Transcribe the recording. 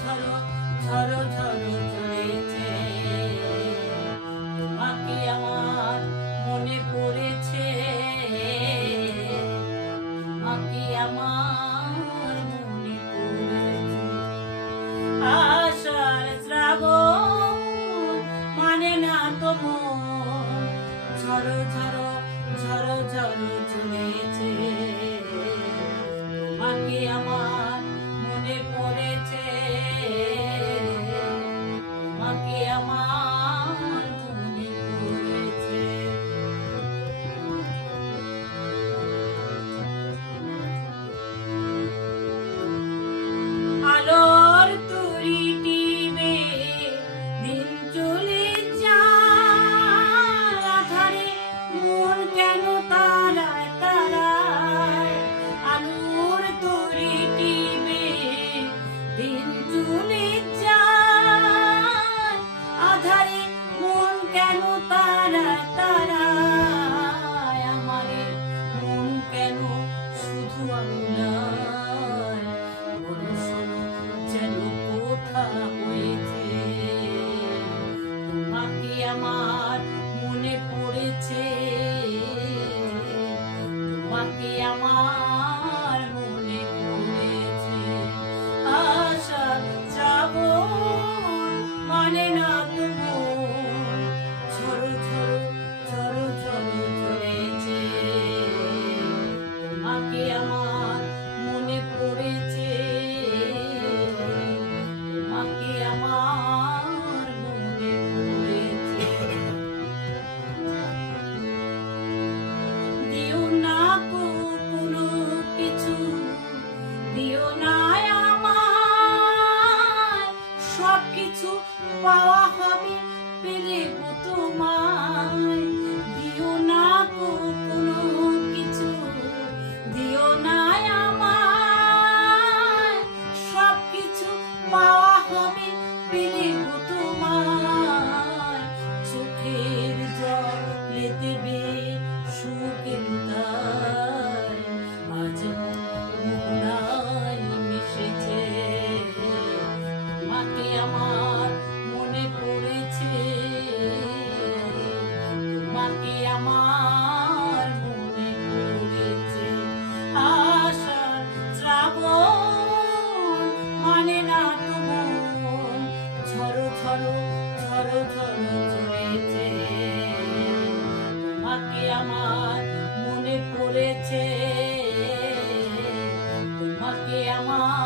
ঝরো ঝরো ঝরো ঝরেছে, তোমাকে আমার মনে পড়েছে, তোমাকে আমার মনে পড়েছে। আষাঢ় শ্রাবণ মানে না তো মন, ঝরো ঝরো ঝরো ঝরো ঝরেছে, তোমাকে আমার মনে পড়েছে, তোমাকে আমার মনে পড়েছে। আলোর তুরি টিপে দিন চলে যায়, আধারে মন কেন তারায় তারায়, আলোর তুরি টিপে দিন চলে যায়, আধারে মন কেন তারায় তারায়, আমারে মন কেন শুধু আগুনায়, বলো শোনো যেন কোথা হয়েছে, তোমাকে আমার মনে পড়েছে, তোমাকে আমার মনে পড়েছে। আষাঢ় শ্রাবণ মানে না তো মন, ঝরো ঝরো ঝরো ঝরো ঝরেছে, তোমাকে আমার মনে পড়েছে, তোমাকে আমার মনে পড়েছে। দিও না কো কোনো কিছু, দিও না আমায়, সব কিছু পাওয়া হবে পেলে গো তোমায়, দিও না কো কোনো কিছু, দিও না আমায়, সব কিছু পাওয়া হবে পেলে গো তোমায়, চোখের জলে দেবে সুখের উদার, আজ মোহনায় মিশেছে, তোমাকে আমার মনে পড়েছে, তোমাকে আমার মনে পড়েছে। আষাঢ় শ্রাবণ মানে না তো মন, ঝরো ঝরো ঝরো ঝরো ঝরেছে, তোমাকে আমার মনে পড়েছে, তোমাকে আমার